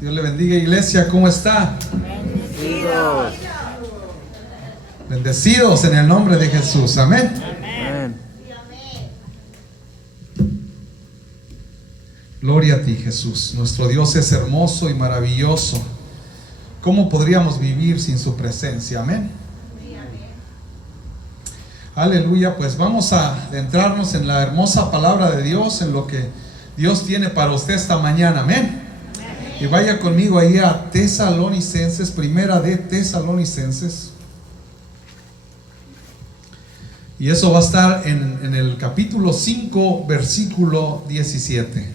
Dios le bendiga, iglesia. ¿Cómo está? Bendecidos. Bendecidos en el nombre de Jesús. Amén. Amén. Gloria a ti, Jesús. Nuestro Dios es hermoso y maravilloso. ¿Cómo podríamos vivir sin su presencia? Amén. Aleluya. Pues vamos a adentrarnos en la hermosa palabra de Dios, en lo que Dios tiene para usted esta mañana. Amén. Y vaya conmigo ahí a Tesalonicenses, primera de Tesalonicenses. Y eso va a estar en el capítulo 5, versículo 17.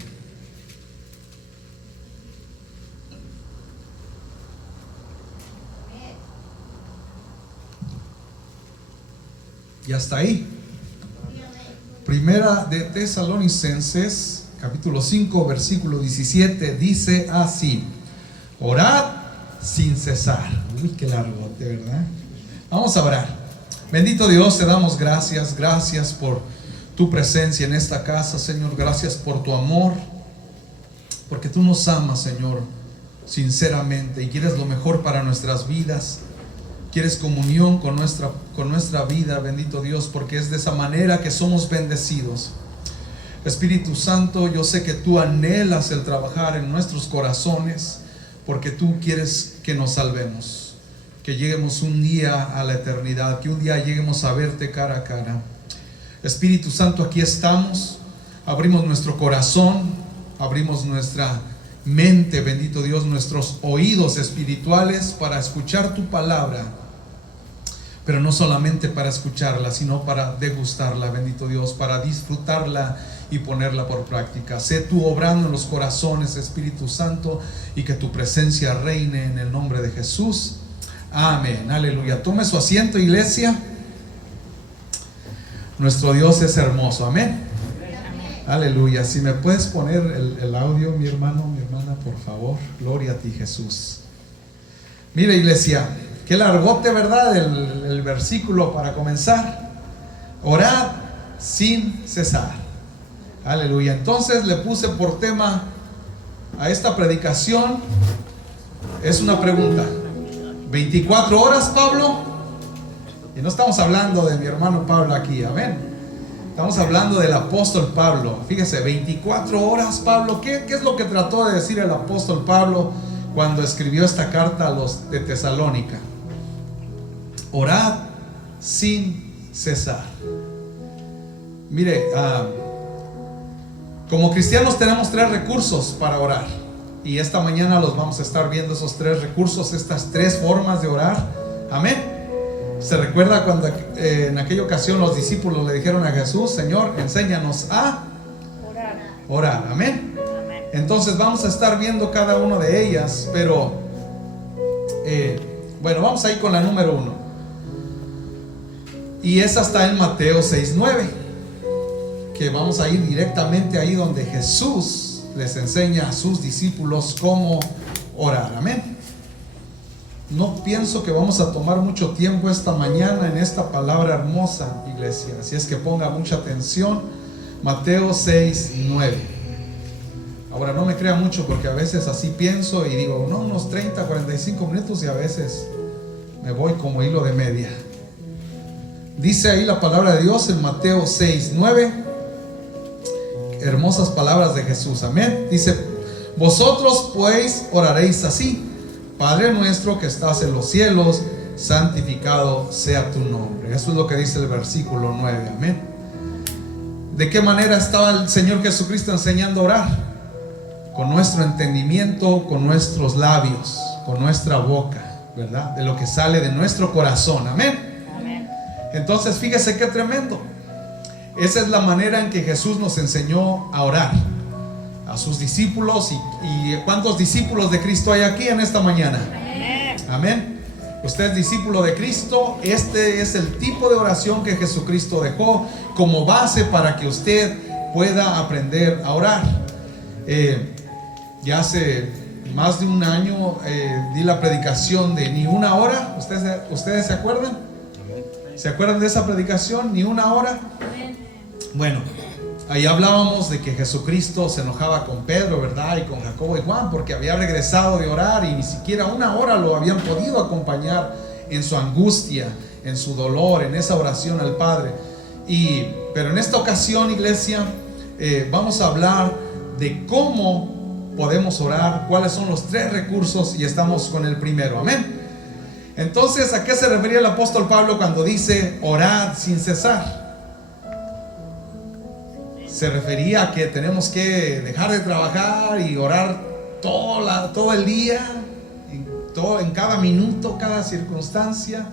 Y hasta ahí. Primera de Tesalonicenses, capítulo 5, versículo 17, dice así: orad sin cesar. Uy, qué largote, ¿verdad? Vamos a orar. Bendito Dios, te damos gracias. Gracias por tu presencia en esta casa, Señor. Gracias por tu amor, porque tú nos amas, Señor, sinceramente, y quieres lo mejor para nuestras vidas. Quieres comunión con nuestra vida, bendito Dios, porque es de esa manera que somos bendecidos. Espíritu Santo, yo sé que tú anhelas el trabajar en nuestros corazones, porque tú quieres que nos salvemos, que lleguemos un día a la eternidad, que un día lleguemos a verte cara a cara. Espíritu Santo, aquí estamos, abrimos nuestro corazón, abrimos nuestra mente, bendito Dios, nuestros oídos espirituales para escuchar tu palabra. Pero no solamente para escucharla, sino para degustarla, bendito Dios, para disfrutarla y ponerla por práctica. Sé tú obrando en los corazones, Espíritu Santo, y que tu presencia reine en el nombre de Jesús. Amén, aleluya. Tome su asiento, iglesia. Nuestro Dios es hermoso, amén. Aleluya. Si me puedes poner el audio, mi hermano, mi hermana, por favor. Gloria a ti, Jesús. Mira, iglesia, qué largote, ¿verdad? El versículo para comenzar. Orad sin cesar. Aleluya. Entonces le puse por tema a esta predicación. Es una pregunta. 24 horas, Pablo. Y no estamos hablando de mi hermano Pablo aquí, amén. Estamos hablando del apóstol Pablo. Fíjese, 24 horas, Pablo. ¿Qué es lo que trató de decir el apóstol Pablo cuando escribió esta carta a los de Tesalónica? Orad sin cesar. Mire, como cristianos tenemos 3 recursos para orar. Y esta mañana los vamos a estar viendo, esos 3 recursos, estas 3 formas de orar. Amén. ¿Se recuerda cuando en aquella ocasión los discípulos le dijeron a Jesús: Señor, enséñanos a orar? Amén. Entonces vamos a estar viendo cada una de ellas. Pero bueno, vamos a ir con la número 1. Y esa está en Mateo 6:9, que vamos a ir directamente ahí donde Jesús les enseña a sus discípulos cómo orar. Amén. No pienso que vamos a tomar mucho tiempo esta mañana en esta palabra hermosa, iglesia. Así es que ponga mucha atención. Mateo 6:9. Ahora no me crea mucho, porque a veces así pienso y digo, no, unos 30, 45 minutos, y a veces me voy como hilo de media. Dice ahí la palabra de Dios en Mateo 6:9. Hermosas palabras de Jesús, amén. Dice: vosotros pues oraréis así: Padre nuestro que estás en los cielos, santificado sea tu nombre. Eso es lo que dice el versículo 9, amén. ¿De qué manera estaba el Señor Jesucristo enseñando a orar? Con nuestro entendimiento, con nuestros labios, con nuestra boca, ¿verdad? De lo que sale de nuestro corazón, amén. Entonces fíjese qué tremendo. Esa es la manera en que Jesús nos enseñó a orar a sus discípulos. ¿Y cuántos discípulos de Cristo hay aquí en esta mañana? Amén. Usted es discípulo de Cristo. Este es el tipo de oración que Jesucristo dejó como base para que usted pueda aprender a orar. Ya hace más de un año di la predicación de ni una hora. ¿Ustedes se acuerdan? ¿Se acuerdan de esa predicación? Ni una hora. Bueno, ahí hablábamos de que Jesucristo se enojaba con Pedro, ¿verdad? Y con Jacobo y Juan, porque había regresado de orar y ni siquiera una hora lo habían podido acompañar en su angustia, en su dolor, en esa oración al Padre. Pero en esta ocasión, iglesia, vamos a hablar de cómo podemos orar, cuáles son los 3 recursos, y estamos con el primero. Amén. Entonces, ¿a qué se refería el apóstol Pablo cuando dice orad sin cesar? Se refería a que tenemos que dejar de trabajar y orar todo el día, en cada minuto, cada circunstancia.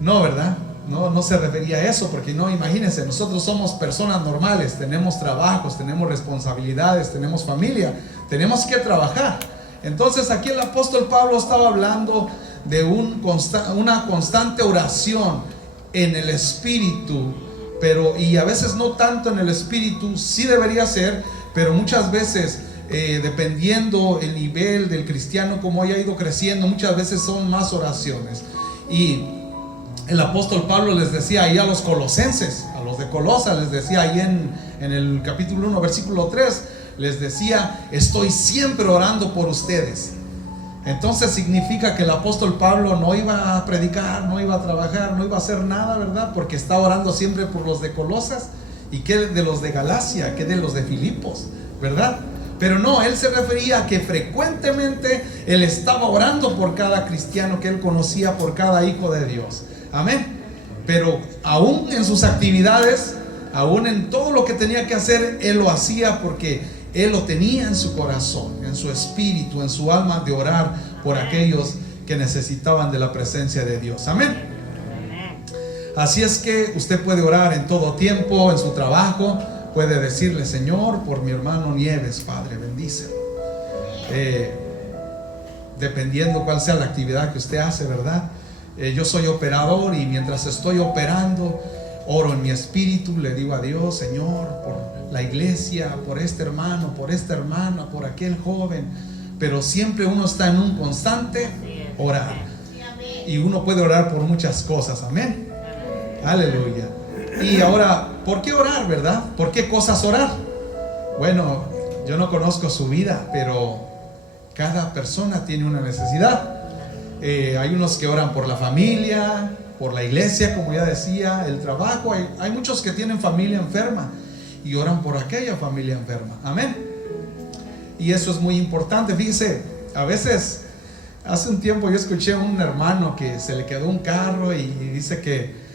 No, ¿verdad? No se refería a eso, porque no, imagínense, nosotros somos personas normales, tenemos trabajos, tenemos responsabilidades, tenemos familia, tenemos que trabajar. Entonces aquí el apóstol Pablo estaba hablando de una constante oración en el espíritu, y a veces no tanto en el espíritu, sí debería ser, pero muchas veces dependiendo el nivel del cristiano, como haya ido creciendo, muchas veces son más oraciones. Y el apóstol Pablo les decía ahí a los colosenses, a los de Colosa, les decía ahí en el capítulo 1 versículo 3, les decía: estoy siempre orando por ustedes. Entonces significa que el apóstol Pablo no iba a predicar, no iba a trabajar, no iba a hacer nada, ¿verdad? Porque está orando siempre por los de Colosas. ¿Y qué de los de Galacia? ¿Qué de los de Filipos? ¿Verdad? Pero no, él se refería a que frecuentemente él estaba orando por cada cristiano que él conocía, por cada hijo de Dios. Amén. Pero aún en sus actividades, aún en todo lo que tenía que hacer, él lo hacía porque él lo tenía en su corazón, en su espíritu, en su alma, de orar por aquellos que necesitaban de la presencia de Dios. Amén. Así es que usted puede orar en todo tiempo, en su trabajo. Puede decirle: Señor, por mi hermano Nieves, Padre, bendícelo. Dependiendo cuál sea la actividad que usted hace, ¿verdad? Yo soy operador y mientras estoy operando, oro en mi espíritu, le digo a Dios: Señor, por la iglesia, por este hermano, por esta hermana, por aquel joven. Pero siempre uno está en un constante orar. Y uno puede orar por muchas cosas. Amén. Aleluya. Y ahora, ¿por qué orar, verdad? ¿Por qué cosas orar? Bueno, yo no conozco su vida, pero cada persona tiene una necesidad. Hay unos que oran por la familia, por la iglesia, como ya decía, el trabajo. Hay muchos que tienen familia enferma y oran por aquella familia enferma. Amén. Y eso es muy importante. Fíjese, a veces, hace un tiempo yo escuché a un hermano que se le quedó un carro y dice que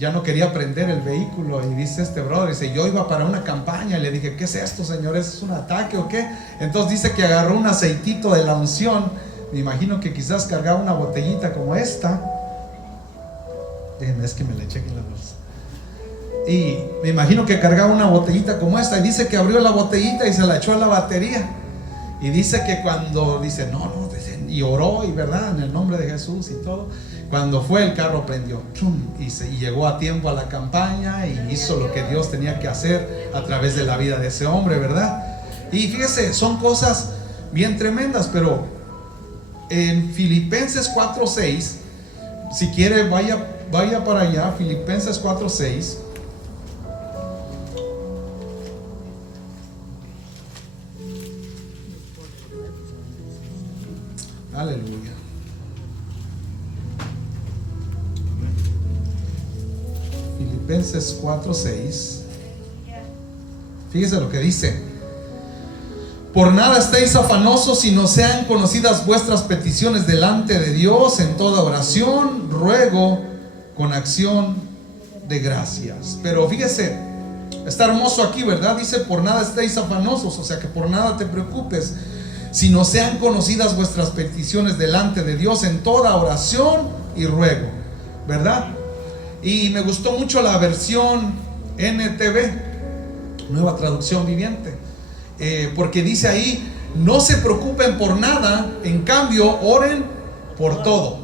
ya no quería prender el vehículo. Y dice este brother, dice: yo iba para una campaña. Y le dije: ¿qué es esto, señor? ¿Es un ataque o qué? Entonces dice que agarró un aceitito de la unción. Me imagino que quizás cargaba una botellita como esta. Es que me la eché aquí en la bolsa. Y me imagino que cargaba una botellita como esta. Y dice que abrió la botellita y se la echó a la batería. Y dice que cuando dice no, y oró, y verdad, en el nombre de Jesús y todo, cuando fue, el carro prendió, y llegó a tiempo a la campaña y hizo lo que Dios tenía que hacer a través de la vida de ese hombre, ¿verdad? Y fíjese, son cosas bien tremendas. Pero en Filipenses 4:6, si quiere vaya para allá, Filipenses 4:6. Aleluya. Filipenses 4:6. Fíjese lo que dice: por nada estéis afanosos, sino sean conocidas vuestras peticiones delante de Dios en toda oración, ruego, con acción de gracias. Pero fíjese, está hermoso aquí, ¿verdad? Dice: por nada estéis afanosos, o sea que por nada te preocupes, sino sean conocidas vuestras peticiones delante de Dios en toda oración y ruego, ¿verdad? Y me gustó mucho la versión NTV, Nueva Traducción Viviente, porque dice ahí: no se preocupen por nada, en cambio oren por todo.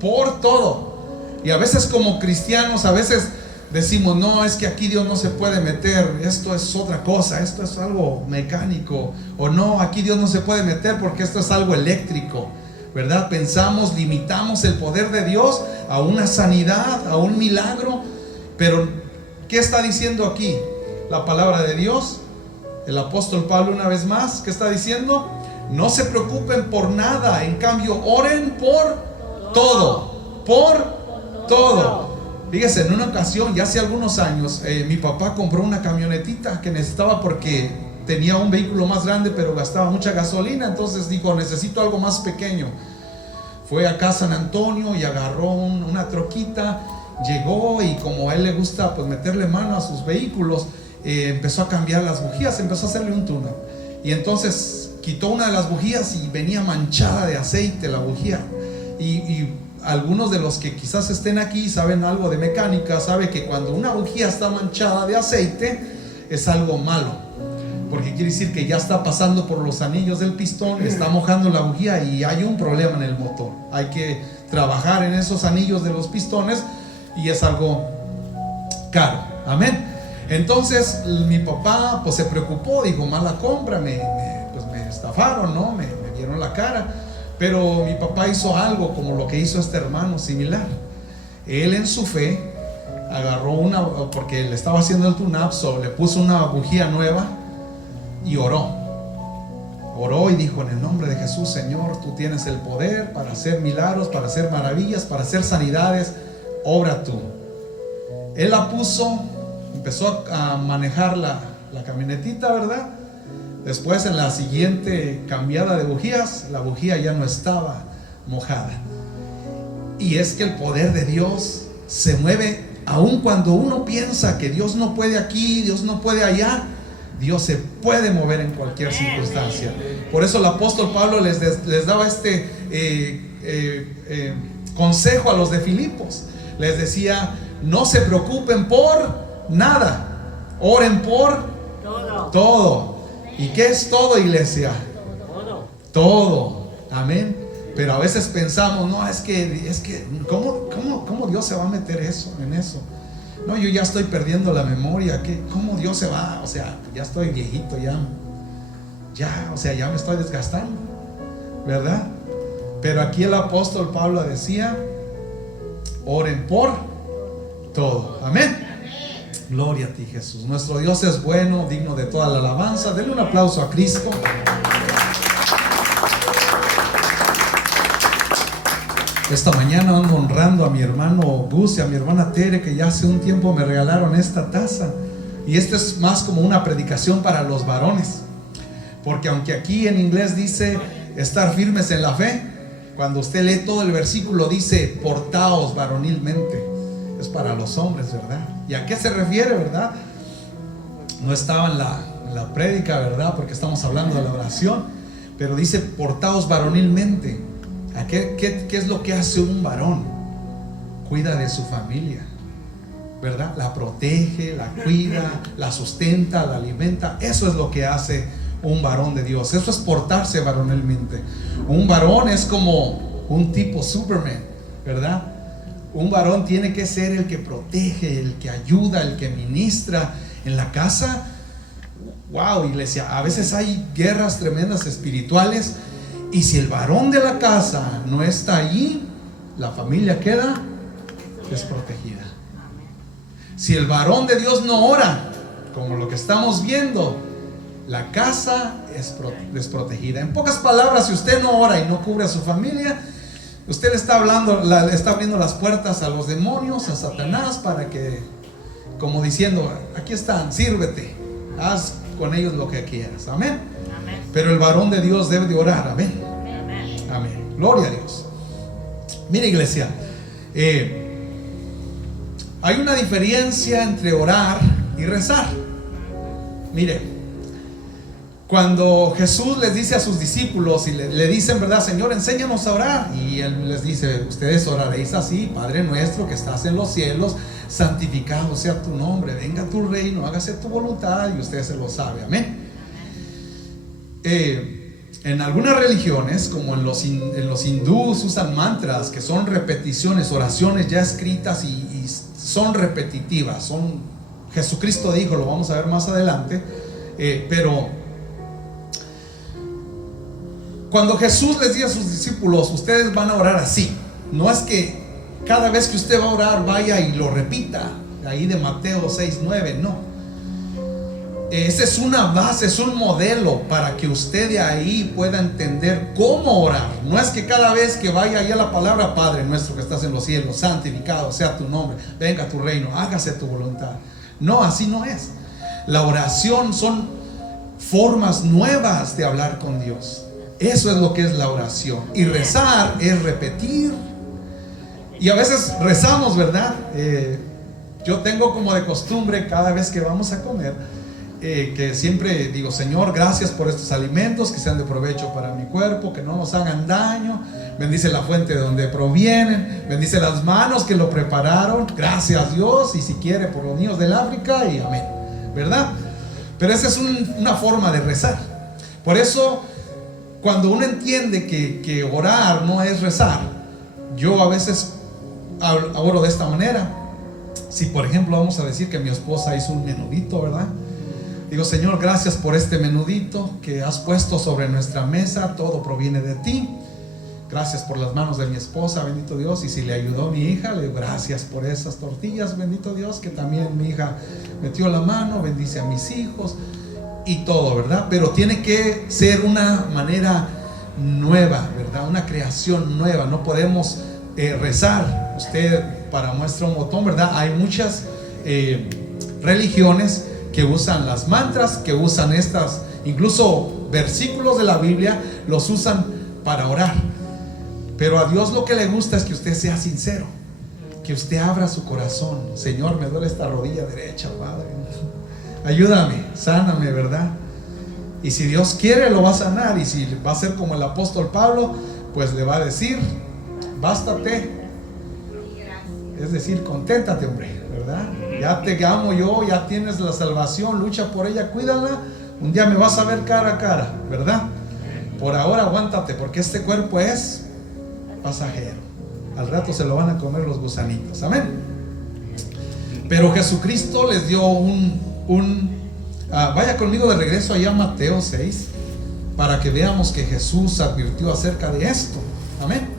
Por todo. Y a veces como cristianos, a veces decimos: no, es que aquí Dios no se puede meter, esto es otra cosa, esto es algo mecánico. O no, aquí Dios no se puede meter porque esto es algo eléctrico, ¿verdad? Pensamos, limitamos el poder de Dios a una sanidad, a un milagro. Pero ¿Qué está diciendo aquí la palabra de Dios? El apóstol Pablo una vez más, ¿qué está diciendo? No se preocupen por nada, en cambio oren por todo, por todo. Fíjese, en una ocasión, ya hace algunos años, mi papá compró una camionetita que necesitaba porque tenía un vehículo más grande, pero gastaba mucha gasolina. Entonces dijo, necesito algo más pequeño. Fue acá a San Antonio y agarró una troquita. Llegó y como a él le gusta pues meterle mano a sus vehículos, empezó a cambiar las bujías, empezó a hacerle un túnel. Y entonces quitó una de las bujías y venía manchada de aceite la bujía. Y algunos de los que quizás estén aquí saben algo de mecánica, sabe que cuando una bujía está manchada de aceite es algo malo, porque quiere decir que ya está pasando por los anillos del pistón, está mojando la bujía y hay un problema en el motor. Hay que trabajar en esos anillos de los pistones y es algo caro. Amén. Entonces mi papá pues se preocupó, dijo, mala compra, pues me estafaron, ¿no? Me dieron la cara. Pero mi papá hizo algo como lo que hizo este hermano, similar. Él en su fe agarró porque le estaba haciendo el tune-up, le puso una bujía nueva y oró y dijo, en el nombre de Jesús, Señor, tú tienes el poder para hacer milagros, para hacer maravillas, para hacer sanidades, obra tú. Él la puso, empezó a manejar la camionetita, ¿verdad? Después, en la siguiente cambiada de bujías, la bujía ya no estaba mojada. Y es que el poder de Dios se mueve aun cuando uno piensa que Dios no puede aquí, Dios no puede allá. Dios se puede mover en cualquier circunstancia. Por eso el apóstol Pablo les daba este consejo a los de Filipos. Les decía, no se preocupen por nada, oren por todo. ¿Y qué es todo, iglesia? Todo. Amén. Pero a veces pensamos, no, es que ¿cómo Dios se va a meter en eso? No, yo ya estoy perdiendo la memoria. ¿Cómo Dios se va? O sea, ya estoy viejito, o sea, ya me estoy desgastando, ¿verdad? Pero aquí el apóstol Pablo decía, oren por todo. Amén. Gloria a ti, Jesús. Nuestro Dios es bueno, digno de toda la alabanza. Denle un aplauso a Cristo. Esta mañana ando honrando a mi hermano Gus y a mi hermana Tere, que ya hace un tiempo me regalaron esta taza. Y esta es más como una predicación para los varones, porque aunque aquí en inglés dice estar firmes en la fe, cuando usted lee todo el versículo dice portaos varonilmente. Es para los hombres, ¿verdad? ¿Y a qué se refiere, verdad? No estaba en la prédica, ¿verdad? Porque estamos hablando de la oración, pero dice portaos varonilmente. ¿Qué es lo que hace un varón? Cuida de su familia, ¿verdad? La protege, la cuida, la sustenta, la alimenta. Eso es lo que hace un varón de Dios. Eso es portarse varonilmente. Un varón es como un tipo Superman, ¿verdad? Un varón tiene que ser el que protege, el que ayuda, el que ministra en la casa. Wow, iglesia, a veces hay guerras tremendas espirituales, y si el varón de la casa no está allí, la familia queda desprotegida. Si el varón de Dios no ora, como lo que estamos viendo, la casa es desprotegida. En pocas palabras, si usted no ora y no cubre a su familia, usted le está está abriendo las puertas a los demonios, a Satanás, para que, como diciendo, aquí están, sírvete, haz con ellos lo que quieras. Amén. Amén. Pero el varón de Dios debe de orar. Amén. Amén. Amén. Gloria a Dios. Mira, iglesia, hay una diferencia entre orar y rezar. Mire, cuando Jesús les dice a sus discípulos y le dicen, ¿verdad? Señor, enséñanos a orar. Y Él les dice, ustedes oraréis así: Padre nuestro que estás en los cielos, santificado sea tu nombre, venga tu reino, hágase tu voluntad. Y usted se lo sabe. Amén. En algunas religiones, como en los hindús, usan mantras que son repeticiones, oraciones ya escritas y son repetitivas. Jesucristo dijo, lo vamos a ver más adelante, pero cuando Jesús les dice a sus discípulos, ustedes van a orar así, no es que cada vez que usted va a orar vaya y lo repita. ahí de Mateo 6:9, no. Esa es una base, es un modelo para que usted de ahí pueda entender cómo orar. No es que cada vez que vaya ahí a la palabra, Padre nuestro que estás en los cielos, santificado sea tu nombre, venga tu reino, hágase tu voluntad. No, así no es. La oración son formas nuevas de hablar con Dios. Eso es lo que es la oración. Y rezar es repetir. Y a veces rezamos, ¿verdad? Yo tengo como de costumbre cada vez que vamos a comer, que siempre digo: Señor, gracias por estos alimentos, que sean de provecho para mi cuerpo, que no nos hagan daño. Bendice la fuente de donde provienen, bendice las manos que lo prepararon, gracias Dios, y si quiere por los niños del África, y amén, ¿verdad? Pero esa es una forma de rezar. Por eso, cuando uno entiende que orar no es rezar, yo a veces oro de esta manera. Si por ejemplo vamos a decir que mi esposa hizo un menudito, ¿verdad? Digo: Señor, gracias por este menudito que has puesto sobre nuestra mesa, todo proviene de ti. Gracias por las manos de mi esposa, bendito Dios. Y si le ayudó mi hija, le digo: gracias por esas tortillas, bendito Dios, que también mi hija metió la mano, bendice a mis hijos y todo, ¿verdad? Pero tiene que ser una manera nueva, ¿verdad? Una creación nueva. No podemos rezar. Usted, para muestra un botón, ¿verdad? Hay muchas religiones que usan las mantras, que usan estas, incluso versículos de la Biblia, los usan para orar. Pero a Dios lo que le gusta es que usted sea sincero, que usted abra su corazón. Señor, me duele esta rodilla derecha, Padre, ayúdame, sáname, ¿verdad? Y si Dios quiere, lo va a sanar. Y si va a ser como el apóstol Pablo, pues le va a decir: bástate, es decir, conténtate, hombre, ¿verdad? Ya te amo yo, ya tienes la salvación, lucha por ella, cuídala. Un día me vas a ver cara a cara, ¿verdad? Por ahora aguántate, porque este cuerpo es pasajero. Al rato se lo van a comer los gusanitos, amén. Pero Jesucristo les dio vaya conmigo de regreso allá a Mateo 6, para que veamos que Jesús advirtió acerca de esto, amén.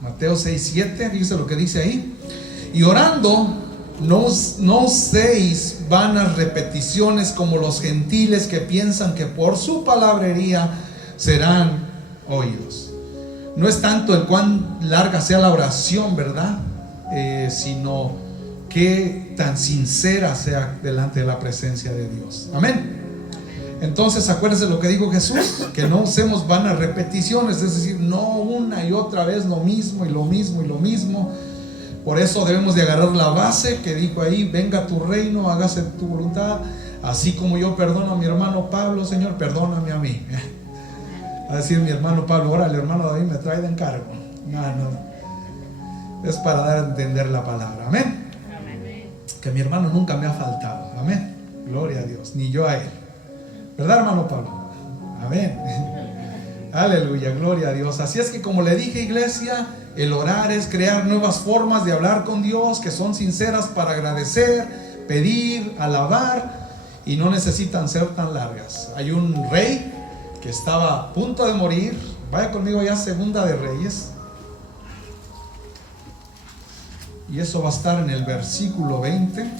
Mateo 6:7, fíjese lo que dice ahí: y orando, no uséis vanas repeticiones como los gentiles, que piensan que por su palabrería serán oídos. No es tanto el cuán larga sea la oración, ¿verdad? Sino que tan sincera sea delante de la presencia de Dios, amén. Entonces acuérdense lo que dijo Jesús, que no usemos vanas repeticiones, es decir, no una y otra vez lo mismo y lo mismo y lo mismo. Por eso debemos de agarrar la base que dijo ahí: venga tu reino, hágase tu voluntad, así como yo perdono a mi hermano Pablo, Señor, perdóname a mí. Va a decir mi hermano Pablo: órale, hermano David, me trae de encargo. No, es para dar a entender la palabra, amén. Que mi hermano nunca me ha faltado, amén, gloria a Dios, ni yo a él, ¿verdad, hermano Pablo? Amén. Aleluya, gloria a Dios. Así es que, como le dije, iglesia, el orar es crear nuevas formas de hablar con Dios, que son sinceras para agradecer, pedir, alabar, y no necesitan ser tan largas. Hay un rey que estaba a punto de morir. Vaya conmigo ya a Segunda de Reyes, y eso va a estar en el versículo 20.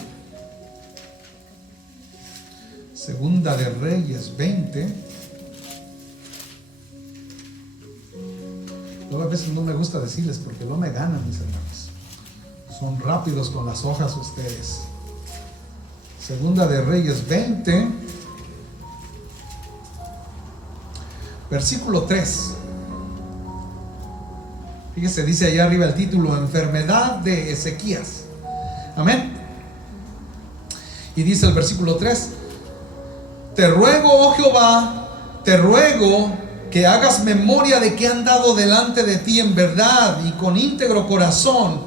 Segunda de Reyes 20. Luego a veces no me gusta decirles, porque no me ganan, mis hermanos. Son rápidos con las hojas ustedes. Segunda de Reyes 20, versículo 3. Fíjese, dice allá arriba el título: enfermedad de Ezequías, amén. Y dice el versículo 3: te ruego, oh Jehová, te ruego que hagas memoria de que he andado delante de ti en verdad y con íntegro corazón,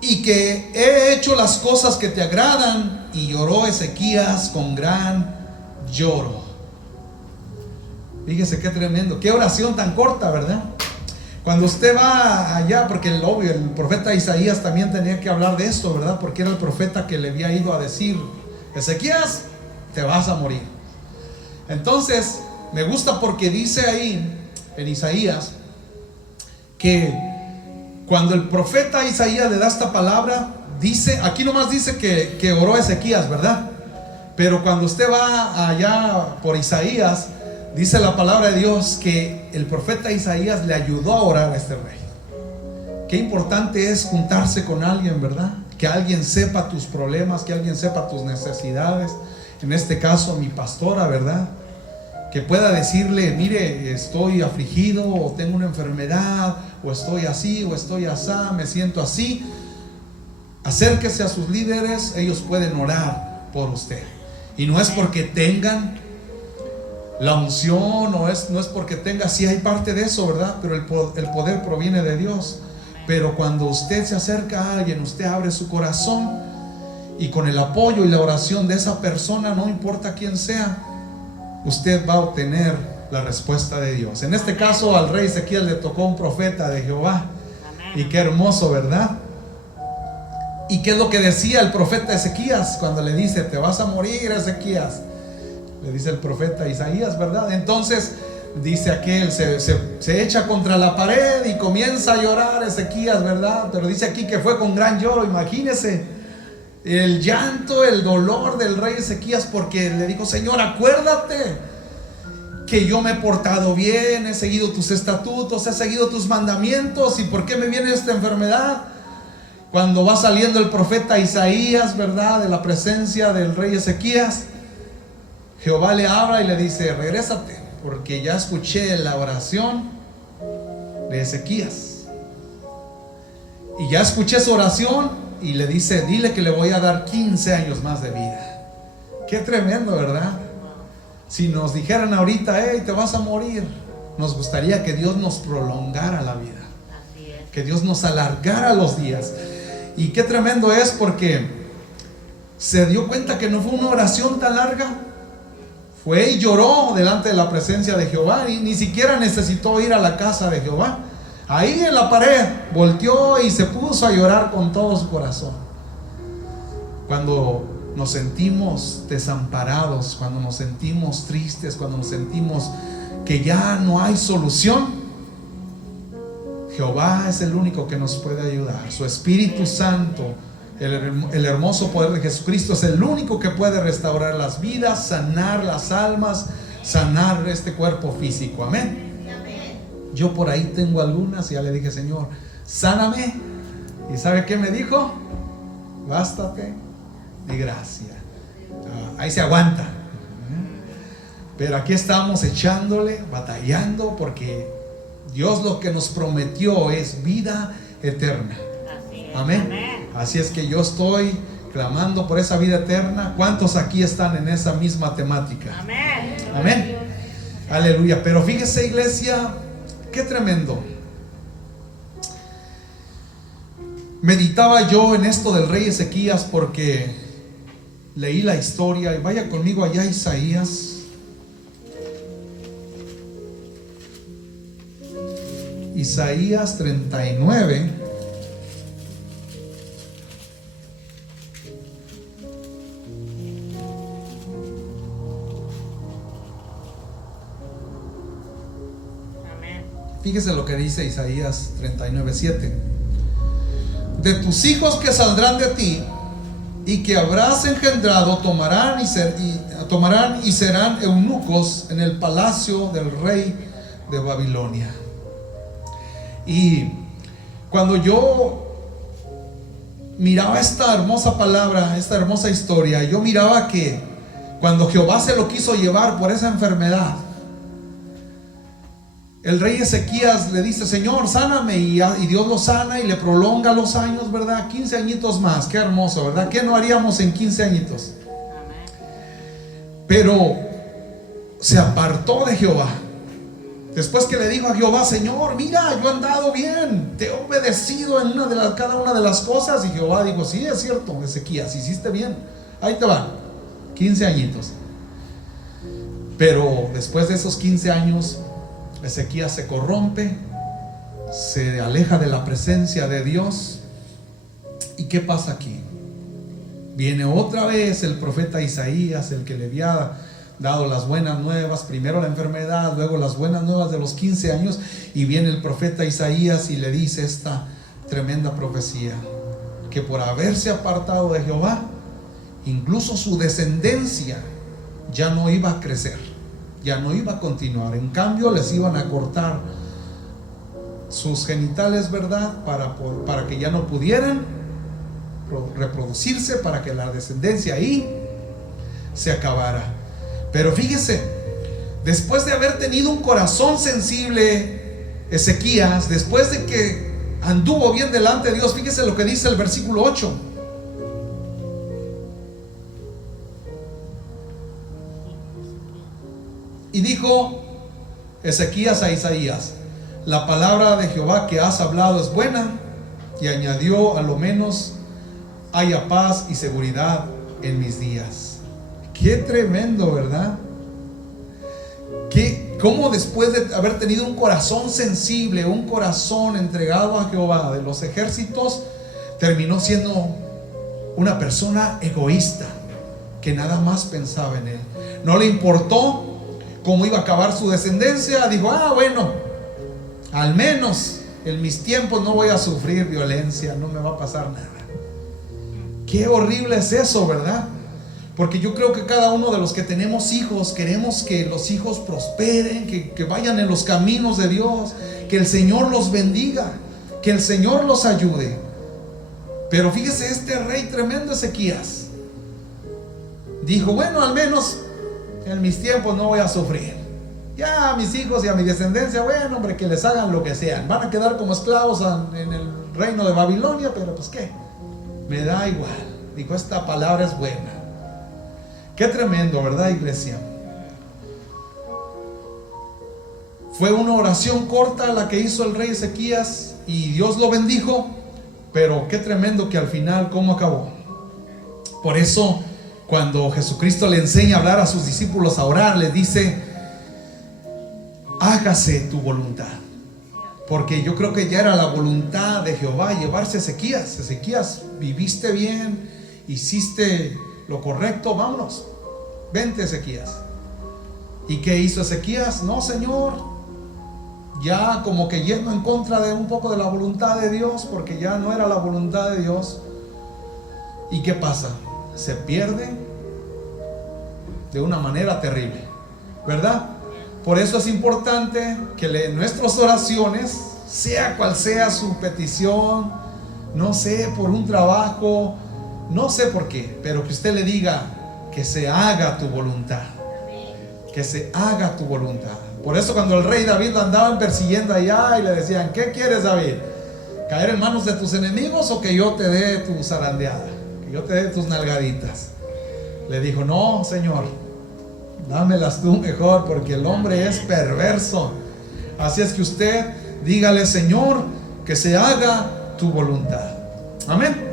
y que he hecho las cosas que te agradan. Y lloró Ezequías con gran lloro. Fíjese qué tremendo, qué oración tan corta, ¿verdad? Cuando usted va allá, porque el profeta Isaías también tenía que hablar de esto, ¿verdad? Porque era el profeta que le había ido a decir: Ezequías, te vas a morir. Entonces me gusta porque dice ahí en Isaías que cuando el profeta Isaías le da esta palabra, dice, aquí nomás dice que oró Ezequías, ¿verdad? Pero cuando usted va allá por Isaías, dice la palabra de Dios que el profeta Isaías le ayudó a orar a este rey. Qué importante es juntarse con alguien, ¿verdad? Que alguien sepa tus problemas, que alguien sepa tus necesidades. En este caso, mi pastora, ¿verdad? Que pueda decirle, mire, estoy afligido, o tengo una enfermedad, o estoy así, o estoy asá, me siento así. Acérquese a sus líderes, ellos pueden orar por usted. Y no es porque tengan la unción, no es porque tenga, sí hay parte de eso, ¿verdad? Pero el poder proviene de Dios. Pero cuando usted se acerca a alguien, usted abre su corazón, y con el apoyo y la oración de esa persona, no importa quién sea, usted va a obtener la respuesta de Dios. En este caso, al rey Ezequías le tocó un profeta de Jehová. Y qué hermoso, ¿verdad? ¿Y qué es lo que decía el profeta Ezequías cuando le dice, te vas a morir, Ezequías? Le dice el profeta Isaías, ¿verdad? Entonces dice aquel, se echa contra la pared y comienza a llorar Ezequías, ¿verdad? Pero dice aquí que fue con gran lloro. Imagínese el llanto, el dolor del rey Ezequías, porque le dijo, Señor, acuérdate que yo me he portado bien, he seguido tus estatutos, he seguido tus mandamientos, ¿y por qué me viene esta enfermedad? Cuando va saliendo el profeta Isaías, ¿verdad?, de la presencia del rey Ezequías, Jehová le habla y le dice, regrésate, porque ya escuché la oración de Ezequías. Y ya escuché su oración, y le dice, dile que le voy a dar 15 años más de vida. Qué tremendo, ¿verdad? Si nos dijeran ahorita, hey, te vas a morir, nos gustaría que Dios nos prolongara la vida, que Dios nos alargara los días. Y qué tremendo es, porque se dio cuenta que no fue una oración tan larga. Fue y lloró delante de la presencia de Jehová, y ni siquiera necesitó ir a la casa de Jehová. Ahí en la pared volteó y se puso a llorar con todo su corazón. Cuando nos sentimos desamparados, cuando nos sentimos tristes, cuando nos sentimos que ya no hay solución, Jehová es el único que nos puede ayudar. Su Espíritu Santo, el hermoso poder de Jesucristo, es el único que puede restaurar las vidas, sanar las almas, sanar este cuerpo físico. Amén. Yo por ahí tengo algunas y ya le dije, Señor, sáname. ¿Y sabe qué me dijo? Bástate mi gracia. Ahí se aguanta. Pero aquí estamos echándole, batallando, porque Dios lo que nos prometió es vida eterna. Amén. Así es que yo estoy clamando por esa vida eterna. ¿Cuántos aquí están en esa misma temática? Amén. Amén. Aleluya. Pero fíjese, iglesia, qué tremendo. Meditaba yo en esto del rey Ezequías porque leí la historia, y vaya conmigo allá a Isaías. Isaías 39. Fíjese lo que dice Isaías 39:7. De tus hijos que saldrán de ti y que habrás engendrado, tomarán y serán eunucos en el palacio del rey de Babilonia. Y cuando yo miraba esta hermosa palabra, esta hermosa historia, yo miraba que cuando Jehová se lo quiso llevar por esa enfermedad, el rey Ezequías le dice, Señor, sáname, y Dios lo sana y le prolonga los años, ¿verdad? 15 añitos más, qué hermoso, ¿verdad? ¿Qué no haríamos en 15 añitos? Pero se apartó de Jehová. Después que le dijo a Jehová, Señor, mira, yo he andado bien, te he obedecido en cada una de las cosas. Y Jehová dijo, sí, es cierto, Ezequías, hiciste bien, ahí te van, 15 añitos. Pero después de esos 15 años, Ezequías se corrompe, se aleja de la presencia de Dios. ¿Y qué pasa aquí? Viene otra vez el profeta Isaías, el que le había dado las buenas nuevas, primero la enfermedad, luego las buenas nuevas de los 15 años, y viene el profeta Isaías y le dice esta tremenda profecía, que por haberse apartado de Jehová, incluso su descendencia ya no iba a crecer, ya no iba a continuar. En cambio les iban a cortar sus genitales, ¿verdad? Para que ya no pudieran reproducirse, para que la descendencia ahí se acabara. Pero fíjese, después de haber tenido un corazón sensible, Ezequías, después de que anduvo bien delante de Dios, fíjese lo que dice el versículo 8. Y dijo Ezequías a Isaías: la palabra de Jehová que has hablado es buena. Y añadió: a lo menos haya paz y seguridad en mis días. Qué tremendo, ¿verdad? Cómo después de haber tenido un corazón sensible, un corazón entregado a Jehová de los ejércitos, terminó siendo una persona egoísta, que nada más pensaba en él. No le importó cómo iba a acabar su descendencia. Dijo: bueno, al menos en mis tiempos no voy a sufrir violencia, no me va a pasar nada. Qué horrible es eso, ¿verdad? Porque yo creo que cada uno de los que tenemos hijos queremos que los hijos prosperen, que vayan en los caminos de Dios, que el Señor los bendiga, que el Señor los ayude. Pero fíjese, este rey tremendo Ezequías dijo: bueno, al menos en mis tiempos no voy a sufrir. Ya a mis hijos y a mi descendencia, bueno, hombre, que les hagan lo que sean. Van a quedar como esclavos en el reino de Babilonia, pero pues qué, me da igual. Dijo: esta palabra es buena. Qué tremendo, ¿verdad, iglesia? Fue una oración corta la que hizo el rey Ezequías y Dios lo bendijo, pero qué tremendo que al final cómo acabó. Por eso cuando Jesucristo le enseña a hablar a sus discípulos a orar, les dice: hágase tu voluntad. Porque yo creo que ya era la voluntad de Jehová llevarse a Ezequías. Ezequías, viviste bien, hiciste lo correcto, vámonos, vente, Ezequías. ¿Y qué hizo Ezequías? No, Señor, ya como que yendo en contra de un poco de la voluntad de Dios, porque ya no era la voluntad de Dios. ¿Y qué pasa? Se pierde de una manera terrible, ¿verdad? Por eso es importante que nuestras oraciones, sea cual sea su petición, no sé, por un trabajo, no sé por qué, pero que usted le diga: que se haga tu voluntad, que se haga tu voluntad. Por eso cuando el rey David lo andaban persiguiendo allá y le decían: ¿qué quieres, David? ¿Caer en manos de tus enemigos o que yo te dé tu zarandeada, que yo te dé tus nalgaditas? Le dijo: no, Señor, dámelas tú mejor, porque el hombre es perverso. Así es que usted dígale: Señor, que se haga tu voluntad. Amén.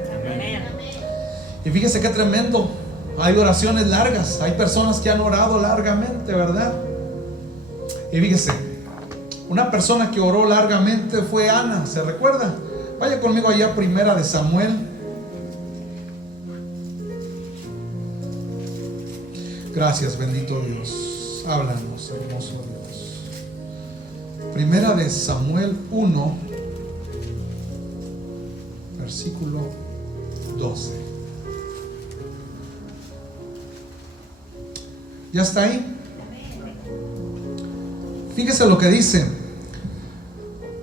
Y fíjese qué tremendo. Hay oraciones largas, hay personas que han orado largamente, ¿verdad? Y fíjese, una persona que oró largamente fue Ana, ¿se recuerda? Vaya conmigo allá, primera de Samuel. Gracias, bendito Dios. Háblanos, hermoso Dios. Primera de Samuel 1, versículo 12. ¿Ya está ahí? Fíjese lo que dice: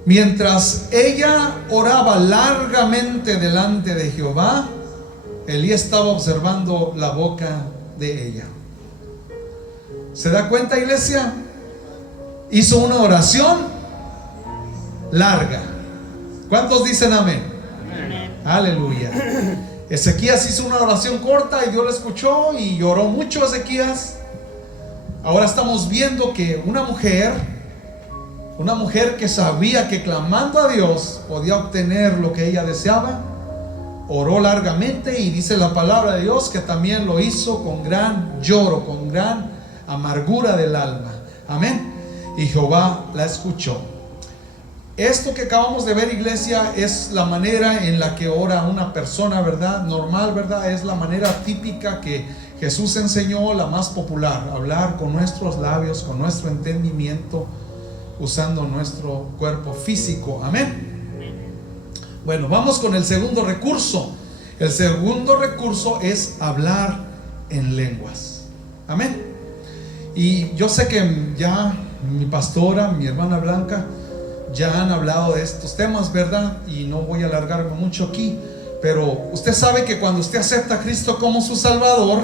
mientras ella oraba largamente delante de Jehová, Elí estaba observando la boca de ella. ¿Se da cuenta, iglesia? Hizo una oración larga. ¿Cuántos dicen amén? Amén. Aleluya. Ezequías hizo una oración corta y Dios lo escuchó y lloró mucho Ezequías. Ahora estamos viendo que una mujer que sabía que clamando a Dios podía obtener lo que ella deseaba, oró largamente, y dice la palabra de Dios que también lo hizo con gran lloro, con gran amargura del alma. Amén. Y Jehová la escuchó. Esto que acabamos de ver, iglesia, es la manera en la que ora una persona, ¿verdad? Normal, ¿verdad? Es la manera típica que Jesús enseñó, la más popular. Hablar con nuestros labios, con nuestro entendimiento, usando nuestro cuerpo físico. Amén. Bueno, vamos con el segundo recurso. El segundo recurso es hablar en lenguas. Amén. Y yo sé que ya mi pastora, mi hermana Blanca, ya han hablado de estos temas, ¿verdad? Y no voy a alargarme mucho aquí, pero usted sabe que cuando usted acepta a Cristo como su Salvador,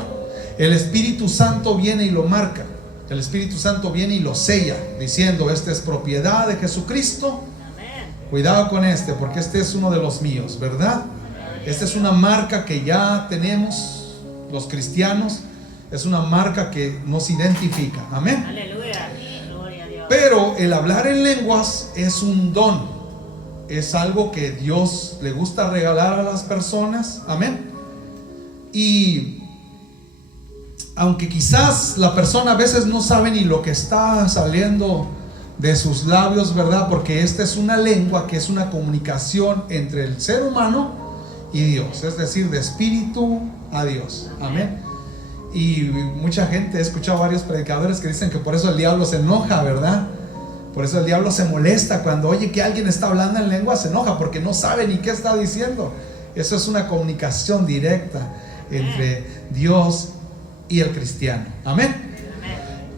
el Espíritu Santo viene y lo marca. El Espíritu Santo viene y lo sella, diciendo: esta es propiedad de Jesucristo. Cuidado con este, porque este es uno de los míos, ¿verdad? Esta es una marca que ya tenemos los cristianos. Es una marca que nos identifica. Amén. Aleluya. Gloria a Dios. Pero el hablar en lenguas es un don. Es algo que Dios le gusta regalar a las personas. Amén. Y aunque quizás la persona a veces no sabe ni lo que está saliendo de sus labios, ¿verdad? Porque esta es una lengua que es una comunicación entre el ser humano y Dios. Es decir, de espíritu a Dios. Amén. Y mucha gente, he escuchado varios predicadores que dicen que por eso el diablo se enoja, ¿verdad? Por eso el diablo se molesta cuando oye que alguien está hablando en lengua, se enoja porque no sabe ni qué está diciendo. Eso es una comunicación directa entre Dios y el cristiano. Amén.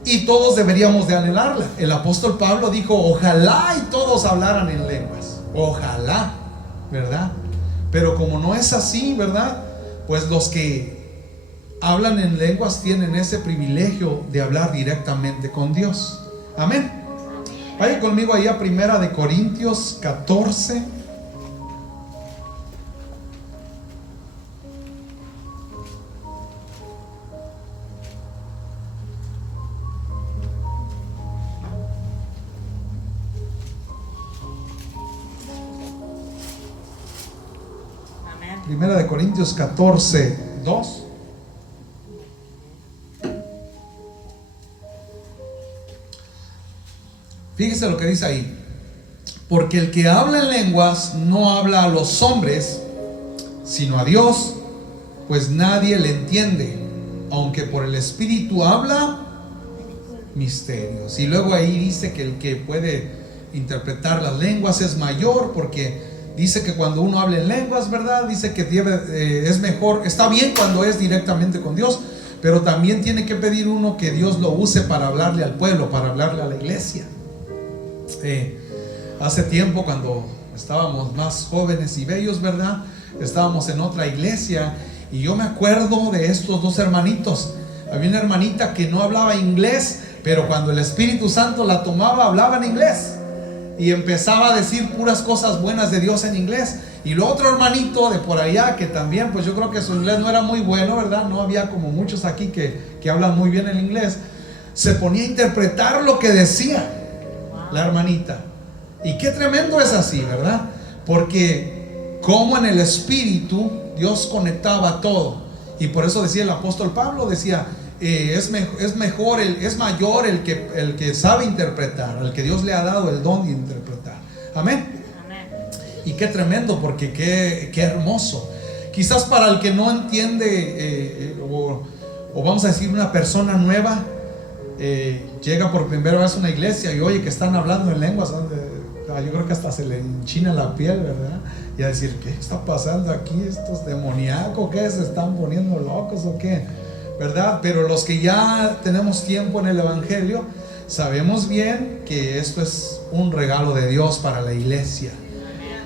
Y todos deberíamos de anhelarla. El apóstol Pablo dijo: ojalá y todos hablaran en lenguas. Ojalá, ¿verdad? Pero como no es así, ¿verdad? Pues los que hablan en lenguas tienen ese privilegio de hablar directamente con Dios. Amén. Vaya conmigo ahí a 1 Corintios 14. Amén. 1 Corintios 14, 2. Fíjese lo que dice ahí: porque el que habla en lenguas no habla a los hombres, sino a Dios, pues nadie le entiende, aunque por el Espíritu habla misterios. Y luego ahí dice que el que puede interpretar las lenguas es mayor, porque dice que cuando uno habla en lenguas, ¿verdad? Dice que es mejor, está bien cuando es directamente con Dios, pero también tiene que pedir uno que Dios lo use para hablarle al pueblo, para hablarle a la iglesia. Hace tiempo, cuando estábamos más jóvenes y bellos, ¿verdad? Estábamos en otra iglesia y yo me acuerdo de estos dos hermanitos. Había una hermanita que no hablaba inglés, pero cuando el Espíritu Santo la tomaba, hablaba en inglés y empezaba a decir puras cosas buenas de Dios en inglés. Y luego otro hermanito de por allá que también, pues yo creo que su inglés no era muy bueno, ¿verdad? No había como muchos aquí que hablan muy bien el inglés. Se ponía a interpretar lo que decía la hermanita. Y qué tremendo es así, ¿verdad? Porque como en el Espíritu Dios conectaba todo. Y por eso decía el apóstol Pablo, decía: es mayor el que sabe interpretar, al que Dios le ha dado el don de interpretar. Amén. Amén. Y qué tremendo, porque qué hermoso. Quizás para el que no entiende, o vamos a decir una persona nueva, llega por primera vez a una iglesia y oye que están hablando en lenguas, yo creo que hasta se le enchina la piel, ¿verdad? Y a decir: ¿qué está pasando aquí? ¿Estos demoníacos qué? ¿Se están poniendo locos o qué? ¿Verdad? Pero los que ya tenemos tiempo en el evangelio sabemos bien que esto es un regalo de Dios para la iglesia.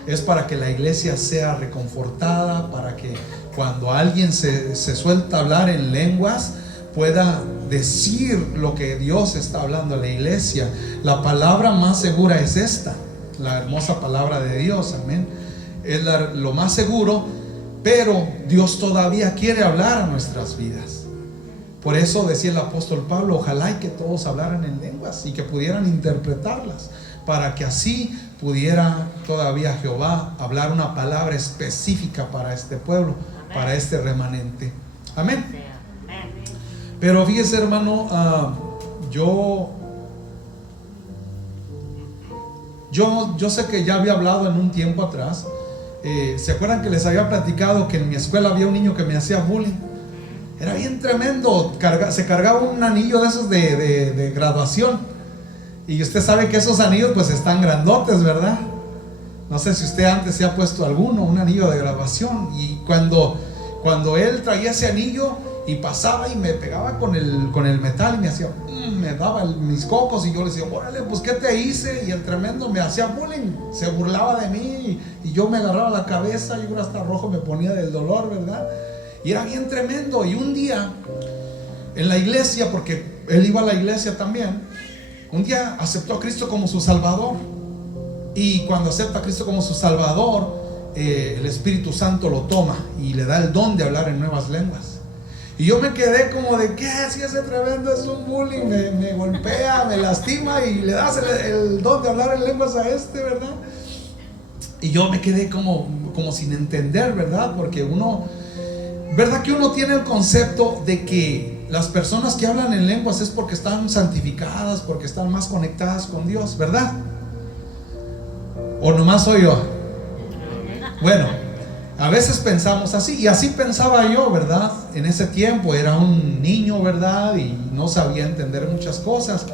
Es para que la iglesia sea reconfortada, para que cuando alguien se suelta a hablar en lenguas pueda decir lo que Dios está hablando a la iglesia. La palabra más segura es esta, la hermosa palabra de Dios. Amén. Es lo más seguro, pero Dios todavía quiere hablar a nuestras vidas. Por eso decía el apóstol Pablo: ojalá y que todos hablaran en lenguas y que pudieran interpretarlas, para que así pudiera todavía Jehová hablar una palabra específica para este pueblo, para este remanente. Amén. Pero fíjese, hermano, yo Yo sé que ya había hablado en un tiempo atrás. ¿Se acuerdan que les había platicado que en mi escuela había un niño que me hacía bullying? Era bien tremendo. Se cargaba un anillo de esos de graduación. Y usted sabe que esos anillos pues están grandotes, ¿verdad? No sé si usted antes se ha puesto alguno, un anillo de graduación. Y cuando él traía ese anillo y pasaba y me pegaba con el metal y me hacía, me daba mis cocos, y yo le decía, órale, pues ¿qué te hice? Y el tremendo me hacía bullying, se burlaba de mí, y yo me agarraba la cabeza, yo hasta rojo me ponía del dolor, ¿verdad? Y era bien tremendo. Y un día en la iglesia, porque él iba a la iglesia también, un día aceptó a Cristo como su Salvador. Y cuando acepta a Cristo como su Salvador, el Espíritu Santo lo toma y le da el don de hablar en nuevas lenguas. Y yo me quedé como de, ¿qué? Si ese tremendo es un bullying, me golpea, me lastima, y le das el don de hablar en lenguas a este, ¿verdad? Y yo me quedé como sin entender, ¿verdad? Porque ¿verdad que uno tiene el concepto de que las personas que hablan en lenguas es porque están santificadas, porque están más conectadas con Dios, ¿verdad? ¿O nomás soy yo? Bueno, a veces pensamos así, y así pensaba yo, ¿verdad? En ese tiempo era un niño, ¿verdad? Y no sabía entender muchas cosas.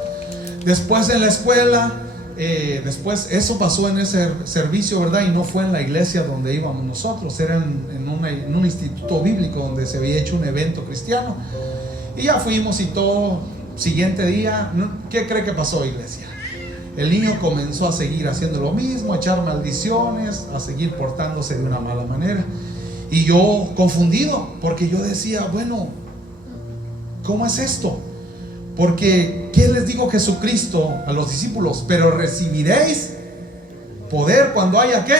Después en la escuela, después eso pasó en ese servicio, ¿verdad? Y no fue en la iglesia donde íbamos nosotros, era en un instituto bíblico donde se había hecho un evento cristiano. Y ya fuimos y todo. Siguiente día, ¿qué cree que pasó, iglesia? El niño comenzó a seguir haciendo lo mismo, a echar maldiciones, a seguir portándose de una mala manera. Y yo confundido, porque yo decía, bueno, ¿cómo es esto? Porque ¿qué les dijo Jesucristo a los discípulos? Pero recibiréis poder cuando haya, ¿qué?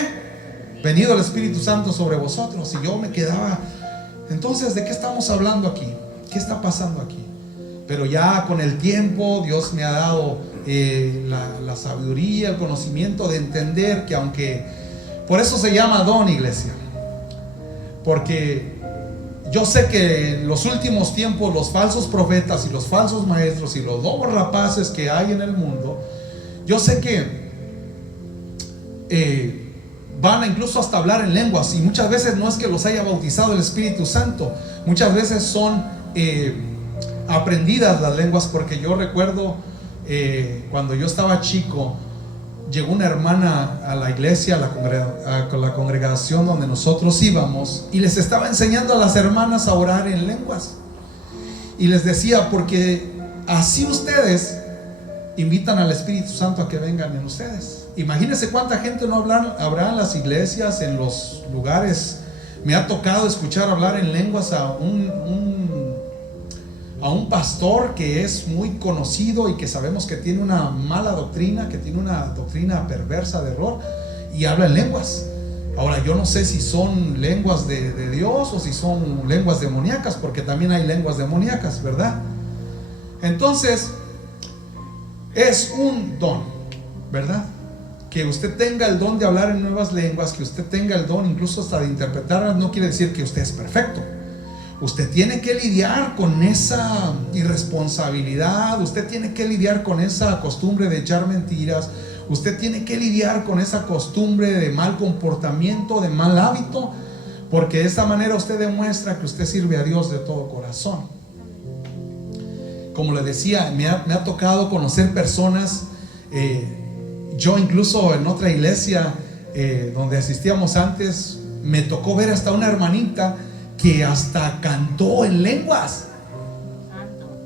Venido el Espíritu Santo sobre vosotros. Y yo me quedaba, entonces, ¿de qué estamos hablando aquí? ¿Qué está pasando aquí? Pero ya con el tiempo Dios me ha dado la sabiduría, el conocimiento de entender que aunque, por eso se llama don, iglesia, porque yo sé que en los últimos tiempos los falsos profetas y los falsos maestros y los lobos rapaces que hay en el mundo, yo sé que van a incluso hasta hablar en lenguas, y muchas veces no es que los haya bautizado el Espíritu Santo, muchas veces son aprendidas las lenguas, porque yo recuerdo cuando yo estaba chico, llegó una hermana a la iglesia, a la congregación donde nosotros íbamos, y les estaba enseñando a las hermanas a orar en lenguas, y les decía, porque así ustedes invitan al Espíritu Santo a que vengan en ustedes. Imagínense cuánta gente no habrá en las iglesias, en los lugares. Me ha tocado escuchar hablar en lenguas a un pastor que es muy conocido y que sabemos que tiene una mala doctrina, que tiene una doctrina perversa de error, y habla en lenguas. Ahora, yo no sé si son lenguas de Dios o si son lenguas demoníacas, porque también hay lenguas demoníacas, ¿verdad? Entonces, es un don, ¿verdad? Que usted tenga el don de hablar en nuevas lenguas, que usted tenga el don incluso hasta de interpretarlas, no quiere decir que usted es perfecto. Usted tiene que lidiar con esa irresponsabilidad, usted tiene que lidiar con esa costumbre de echar mentiras, usted tiene que lidiar con esa costumbre de mal comportamiento, de mal hábito, porque de esta manera usted demuestra que usted sirve a Dios de todo corazón. Como le decía, me ha tocado conocer personas, yo incluso en otra iglesia donde asistíamos antes, me tocó ver hasta una hermanita que hasta cantó en lenguas,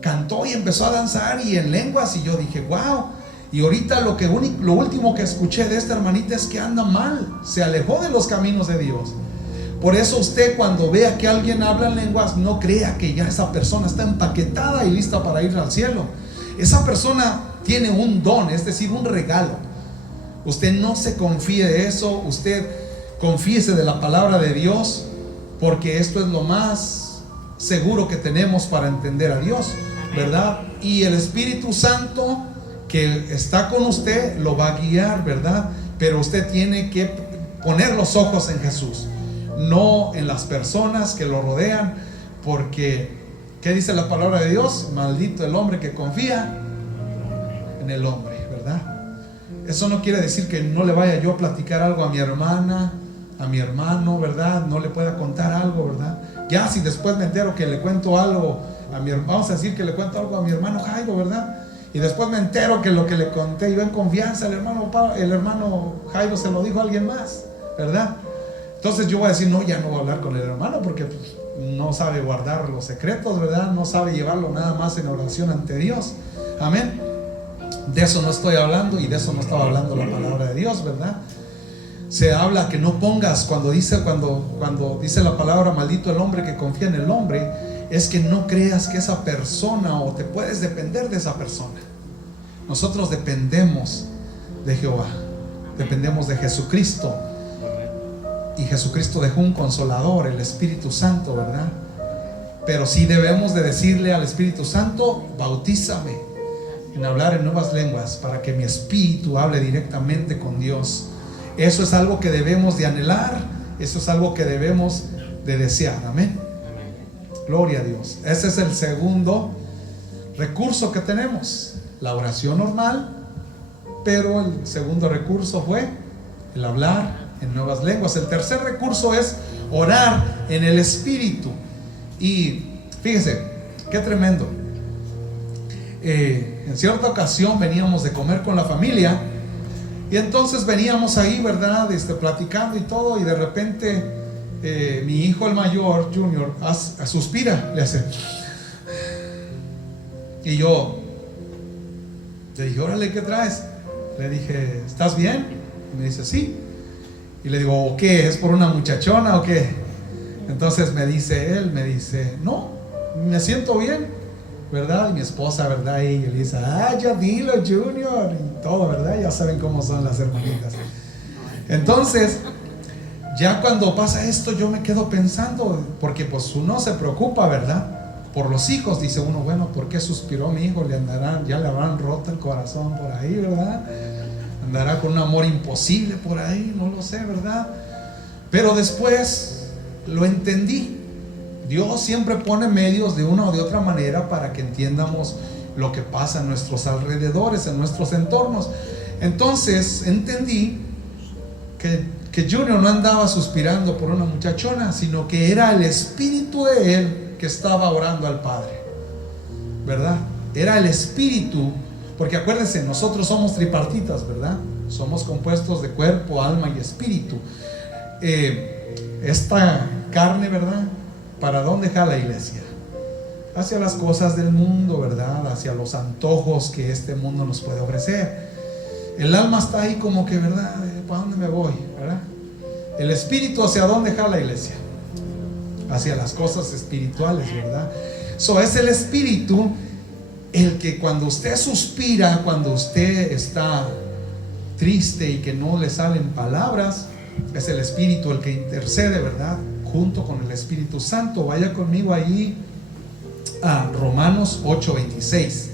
cantó y empezó a danzar y en lenguas, y yo dije, wow. Y ahorita lo último que escuché de esta hermanita es que anda mal, se alejó de los caminos de Dios. Por eso usted, cuando vea que alguien habla en lenguas, no crea que ya esa persona está empaquetada y lista para ir al cielo. Esa persona tiene un don, es decir, un regalo. Usted no se confíe de eso, usted confíese de la palabra de Dios, porque esto es lo más seguro que tenemos para entender a Dios, ¿verdad? Y el Espíritu Santo que está con usted lo va a guiar, ¿verdad? Pero usted tiene que poner los ojos en Jesús, no en las personas que lo rodean, porque ¿qué dice la palabra de Dios? Maldito el hombre que confía en el hombre, ¿verdad? Eso no quiere decir que no le vaya yo a platicar algo a mi hermana, a mi hermano, ¿verdad? No le pueda contar algo, ¿verdad? Ya si después me entero que le cuento algo a mi hermano, vamos a decir que le cuento algo a mi hermano Jairo, ¿verdad? Y después me entero que lo que le conté yo en confianza, el hermano Jairo se lo dijo a alguien más, ¿verdad? Entonces yo voy a decir, no, ya no voy a hablar con el hermano porque pues, no sabe guardar los secretos, ¿verdad? No sabe llevarlo nada más en oración ante Dios. Amén. De eso no estoy hablando y de eso no estaba hablando la palabra de Dios, ¿verdad? Se habla que no pongas, cuando dice la palabra maldito el hombre que confía en el hombre, es que no creas que esa persona o te puedes depender de esa persona. Nosotros dependemos de Jehová, dependemos de Jesucristo, y Jesucristo dejó un consolador, el Espíritu Santo, ¿verdad? Pero sí debemos de decirle al Espíritu Santo, bautízame en hablar en nuevas lenguas para que mi espíritu hable directamente con Dios. Eso es algo que debemos de anhelar, eso es algo que debemos de desear. Amén. Gloria a Dios. Ese es el segundo recurso que tenemos, la oración normal, pero el segundo recurso fue el hablar en nuevas lenguas. El tercer recurso es orar en el Espíritu. Y fíjese, qué tremendo. En cierta ocasión veníamos de comer con la familia y entonces veníamos ahí, ¿verdad? Platicando y todo, y de repente mi hijo el mayor, Junior, suspira, le hace. Y yo le dije, órale, ¿qué traes? Le dije, ¿estás bien? Y me dice, sí. Y le digo, ¿qué? ¿Es por una muchachona o qué? Entonces me dice, no, me siento bien, ¿verdad? Y mi esposa, ¿verdad? Y le dice, ya dilo, Junior, y todo, ¿verdad? Ya saben cómo son las hermanitas. Entonces, ya cuando pasa esto, yo me quedo pensando, porque pues uno se preocupa, ¿verdad? Por los hijos, dice uno, bueno, ¿por qué suspiró mi hijo? Ya le habrán roto el corazón por ahí, ¿verdad? Andará con un amor imposible por ahí, no lo sé, ¿verdad? Pero después lo entendí. Dios siempre pone medios de una o de otra manera para que entiendamos lo que pasa en nuestros alrededores, en nuestros entornos. Entonces entendí que Junior no andaba suspirando por una muchachona, sino que era el espíritu de él que estaba orando al Padre, ¿verdad? Era el espíritu. Porque acuérdense, nosotros somos tripartitas, ¿verdad? Somos compuestos de cuerpo, alma y espíritu. Esta carne, ¿verdad? ¿Para dónde jala, iglesia? Hacia las cosas del mundo, ¿verdad? Hacia los antojos que este mundo nos puede ofrecer. El alma está ahí como que, ¿verdad? ¿Para dónde me voy? ¿Verdad? El espíritu, ¿hacia dónde jala, iglesia? Hacia las cosas espirituales, ¿verdad? Es el espíritu el que cuando usted suspira, cuando usted está triste y que no le salen palabras, es el Espíritu el que intercede, ¿verdad? Junto con el Espíritu Santo. Vaya conmigo ahí a Romanos 8:26.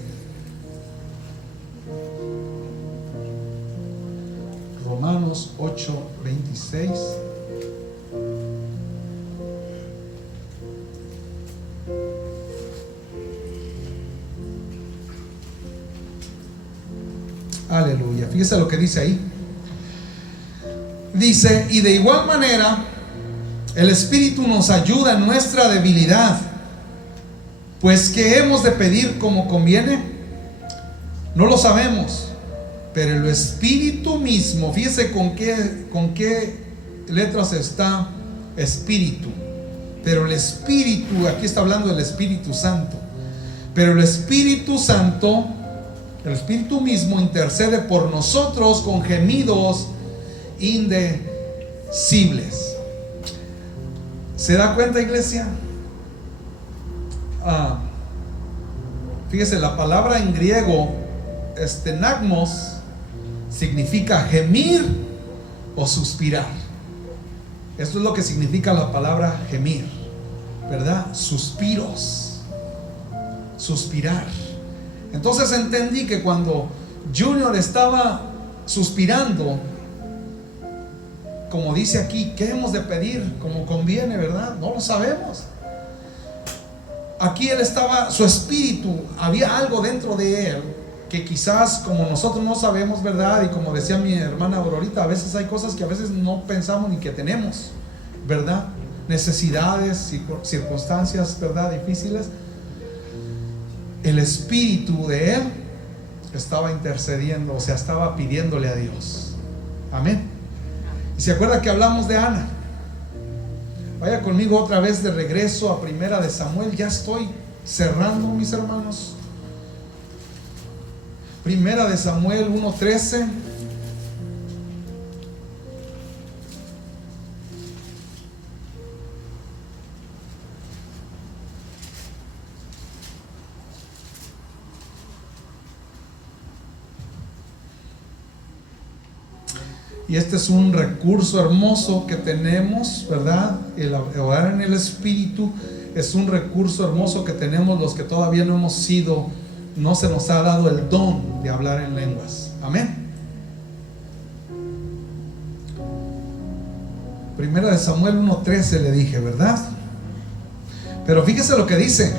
Romanos 8:26. Aleluya. Fíjese lo que dice ahí. Dice, y de igual manera el Espíritu nos ayuda en nuestra debilidad, pues ¿qué hemos de pedir como conviene? No lo sabemos, pero el Espíritu mismo, fíjese con qué letras está Espíritu. Pero el Espíritu, aquí está hablando del Espíritu Santo, pero el Espíritu Santo, el Espíritu mismo intercede por nosotros con gemidos indecibles. ¿Se da cuenta, iglesia? Fíjese, la palabra en griego nagmos significa gemir o suspirar. Esto es lo que significa la palabra gemir, ¿verdad? Suspiros, suspirar. Entonces entendí que cuando Junior estaba suspirando, como dice aquí, ¿qué hemos de pedir como conviene, verdad? No lo sabemos. Aquí él estaba, su espíritu, había algo dentro de él que quizás como nosotros no sabemos, ¿verdad? Y como decía mi hermana Aurorita, a veces hay cosas que a veces no pensamos ni que tenemos, ¿verdad? Necesidades, circunstancias, ¿verdad? Difíciles. El espíritu de él estaba intercediendo, o sea, estaba pidiéndole a Dios. Amén. Y se acuerda que hablamos de Ana. Vaya conmigo otra vez de regreso a Primera de Samuel. Ya estoy cerrando, mis hermanos. Primera de Samuel 1:13. Y este es un recurso hermoso que tenemos, ¿verdad? El orar en el Espíritu es un recurso hermoso que tenemos los que todavía no hemos sido, no se nos ha dado el don de hablar en lenguas. Amén. Primera de Samuel 1:13 le dije, ¿verdad? Pero fíjese lo que dice.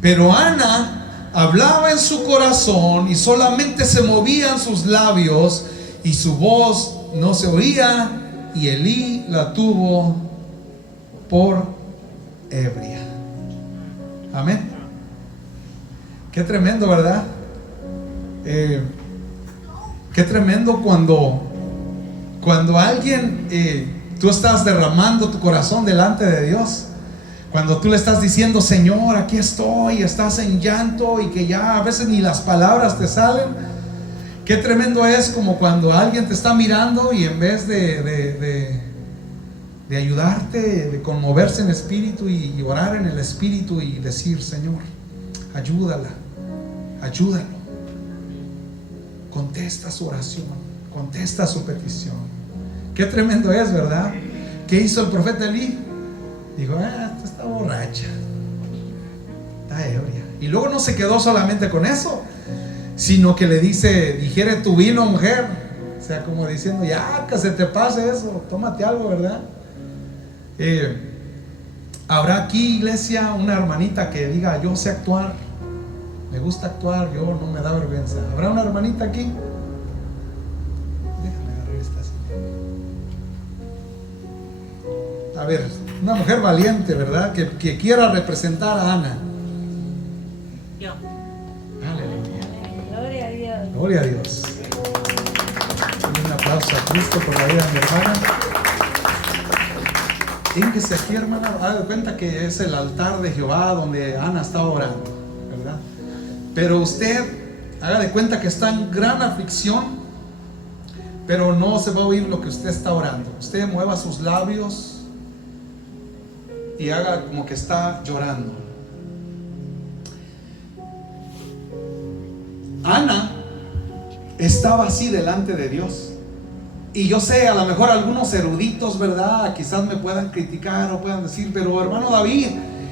Pero Ana hablaba en su corazón y solamente se movían sus labios y su voz no se oía, y Elí la tuvo por ebria. Amén. Qué tremendo, ¿verdad? Qué tremendo cuando alguien, tú estás derramando tu corazón delante de Dios. Cuando tú le estás diciendo, Señor, aquí estoy, estás en llanto y que ya a veces ni las palabras te salen. Qué tremendo es como cuando alguien te está mirando y en vez de ayudarte, de conmoverse en espíritu y orar en el espíritu y decir, Señor, ayúdala, ayúdalo. Contesta su oración, contesta su petición. Qué tremendo es, ¿verdad? ¿Qué hizo el profeta Elí? Dijo, esta está borracha, está ebria. Y luego no se quedó solamente con eso, sino que le dice, digiere tu vino, mujer. O sea, como diciendo, ya que se te pase eso, tómate algo, ¿verdad? Habrá aquí, iglesia, una hermanita que diga, yo sé actuar, me gusta actuar, yo no me da vergüenza. ¿Habrá una hermanita aquí? Déjame agarrar esta así. A ver, una mujer valiente, ¿verdad? Que quiera representar a Ana. Yo. Aleluya. Gloria a Dios. Gloria a Dios. Un aplauso a Cristo por la vida de mi hermana. Hínquese aquí, hermana. Haga de cuenta que es el altar de Jehová donde Ana está orando, ¿verdad? Pero usted haga de cuenta que está en gran aflicción, pero no se va a oír lo que usted está orando. Usted mueva sus labios y haga como que está llorando. Ana estaba así delante de Dios. Y yo sé, a lo mejor algunos eruditos, ¿verdad? Quizás me puedan criticar o puedan decir, pero hermano David,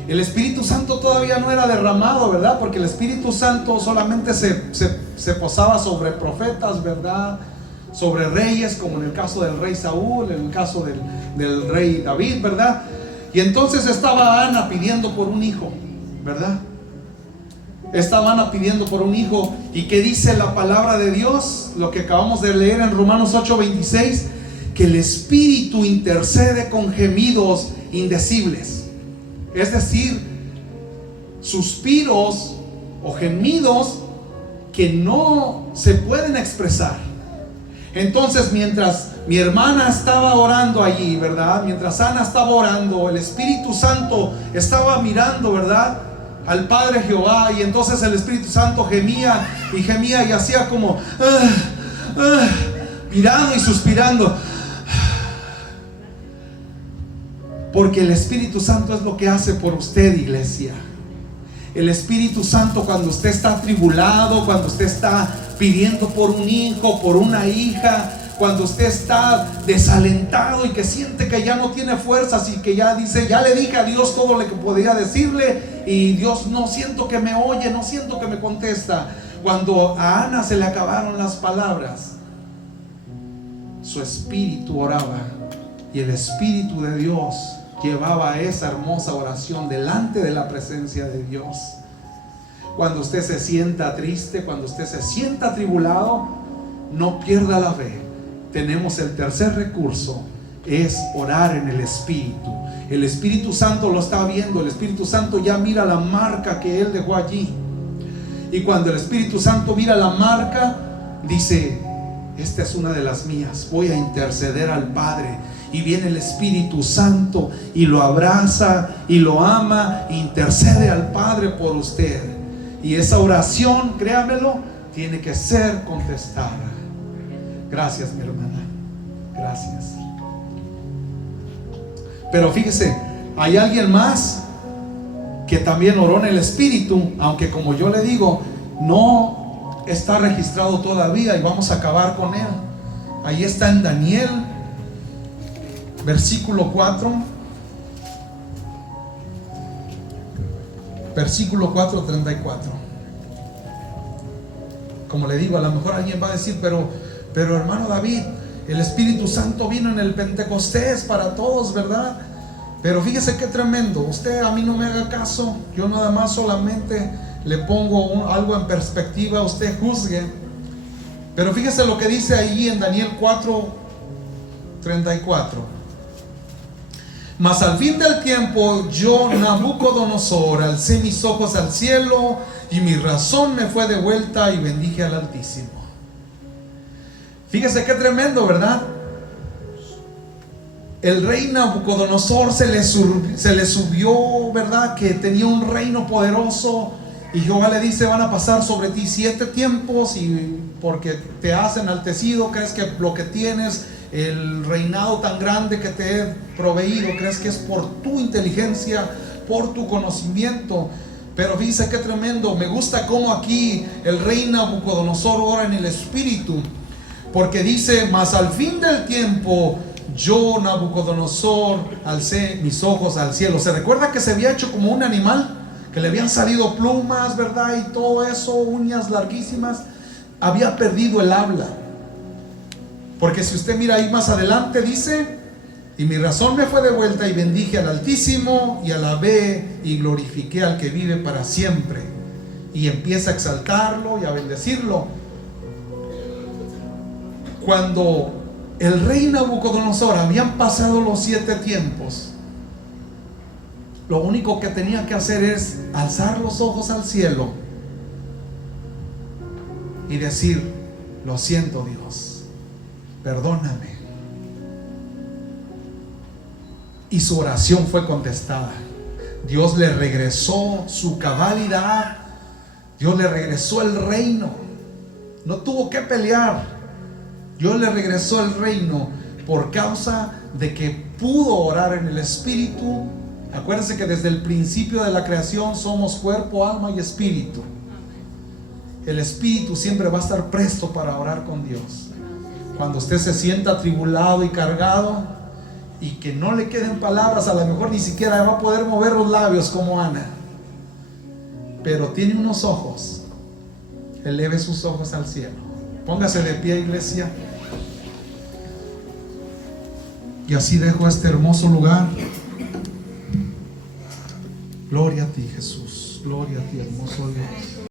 el Espíritu Santo todavía no era derramado, ¿verdad? Porque el Espíritu Santo solamente se posaba sobre profetas, ¿verdad? Sobre reyes, como en el caso del rey Saúl, en el caso del rey David, ¿verdad? Y entonces estaba Ana pidiendo por un hijo, ¿verdad? Estaba Ana pidiendo por un hijo. ¿Y qué dice la palabra de Dios? Lo que acabamos de leer en Romanos 8:26, que el Espíritu intercede con gemidos indecibles. Es decir, suspiros o gemidos que no se pueden expresar. Entonces, mientras mi hermana estaba orando allí, ¿verdad? Mientras Ana estaba orando, el Espíritu Santo estaba mirando, ¿verdad?, al Padre Jehová. Y entonces el Espíritu Santo gemía y hacía como mirando y suspirando, porque el Espíritu Santo es lo que hace por usted, iglesia. El Espíritu Santo, cuando usted está atribulado, cuando usted está pidiendo por un hijo, por una hija, cuando usted está desalentado y que siente que ya no tiene fuerzas y que ya dice, ya le dije a Dios todo lo que podía decirle y Dios no siento que me oye, no siento que me contesta. Cuando a Ana se le acabaron las palabras, su espíritu oraba y el Espíritu de Dios llevaba esa hermosa oración delante de la presencia de Dios. Cuando usted se sienta triste, cuando usted se sienta atribulado, no pierda la fe. Tenemos el tercer recurso, es orar en el Espíritu. El Espíritu Santo lo está viendo, el Espíritu Santo ya mira la marca que Él dejó allí. Y cuando el Espíritu Santo mira la marca, dice: esta es una de las mías, voy a interceder al Padre. Y viene el Espíritu Santo y lo abraza y lo ama, intercede al Padre por usted. Y esa oración, créamelo, tiene que ser contestada. Gracias, mi hermana, gracias. Pero fíjese, hay alguien más que también oró en el Espíritu, aunque como yo le digo, no está registrado todavía, y vamos a acabar con él. Ahí está en Daniel, versículo 4, versículo 4:34. Como le digo, a lo mejor alguien va a decir, pero hermano David, el Espíritu Santo vino en el Pentecostés para todos, ¿verdad? Pero fíjese qué tremendo. Usted a mí no me haga caso, yo nada más solamente le pongo algo en perspectiva, usted juzgue. Pero fíjese lo que dice ahí en Daniel 4:34. Mas al fin del tiempo, yo, Nabucodonosor, alcé mis ojos al cielo, y mi razón me fue de vuelta, y bendije al Altísimo. Fíjese qué tremendo, ¿verdad? El rey Nabucodonosor se le subió, ¿verdad? Que tenía un reino poderoso, y Jehová le dice: van a pasar sobre ti 7 tiempos, y porque te has enaltecido, crees que lo que tienes, el reinado tan grande que te he proveído, crees que es por tu inteligencia, por tu conocimiento. Pero fíjese qué tremendo. Me gusta cómo aquí el rey Nabucodonosor ora en el Espíritu, porque dice: mas al fin del tiempo, yo, Nabucodonosor, alcé mis ojos al cielo. ¿Se recuerda que se había hecho como un animal? Que le habían salido plumas, ¿verdad? Y todo eso, uñas larguísimas. Había perdido el habla. Porque si usted mira ahí más adelante, dice: y mi razón me fue de vuelta, y bendije al Altísimo, y alabé y glorifiqué al que vive para siempre. Y empieza a exaltarlo y a bendecirlo. Cuando el rey Nabucodonosor habían pasado los 7 tiempos, lo único que tenía que hacer es alzar los ojos al cielo y decir: lo siento, Dios, perdóname. Y su oración fue contestada. Dios le regresó su cabalidad, Dios le regresó el reino. No tuvo que pelear. Dios le regresó el reino por causa de que pudo orar en el Espíritu. Acuérdense que desde el principio de la creación somos cuerpo, alma y espíritu. El Espíritu siempre va a estar presto para orar con Dios. Cuando usted se sienta atribulado y cargado, y que no le queden palabras, a lo mejor ni siquiera va a poder mover los labios como Ana, pero tiene unos ojos, eleve sus ojos al cielo. Póngase de pie, iglesia. Y así dejo este hermoso lugar. Gloria a ti, Jesús. Gloria a ti, hermoso Dios.